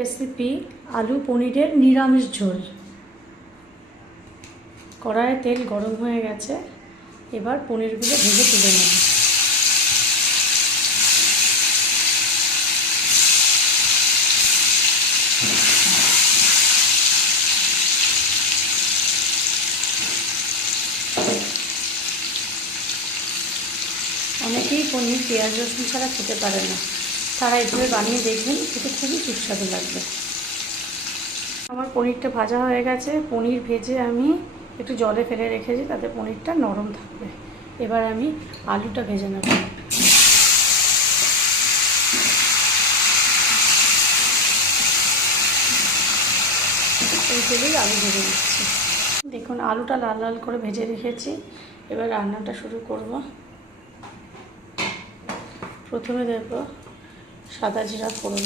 Recipe আলু পনিরের নিরামিষ ঝোল। কড়াইয়ে তেল গরম হয়ে গেছে, এবার পনিরগুলো ভেজে তুলে নেব। অনেকেই পনির পেঁয়াজ রসুন ছাড়া খেতে পারে না, তারা এভাবে বানিয়ে দেখবেন, খেতে খুবই সুস্বাদু লাগবে। আমার পনিরটা ভাজা হয়ে গেছে। পনির ভেজে আমি একটু জলে ফেলে রেখেছি, তাতে পনিরটা নরম থাকবে। এবার আমি আলুটা ভেজে নেব। এই তেলেই আলু ভেজে নিচ্ছি। দেখুন, আলুটা লাল লাল করে ভেজে রেখেছি। এবার রান্নাটা শুরু করব। প্রথমে দেব সাদা জিরা ফোড়ন।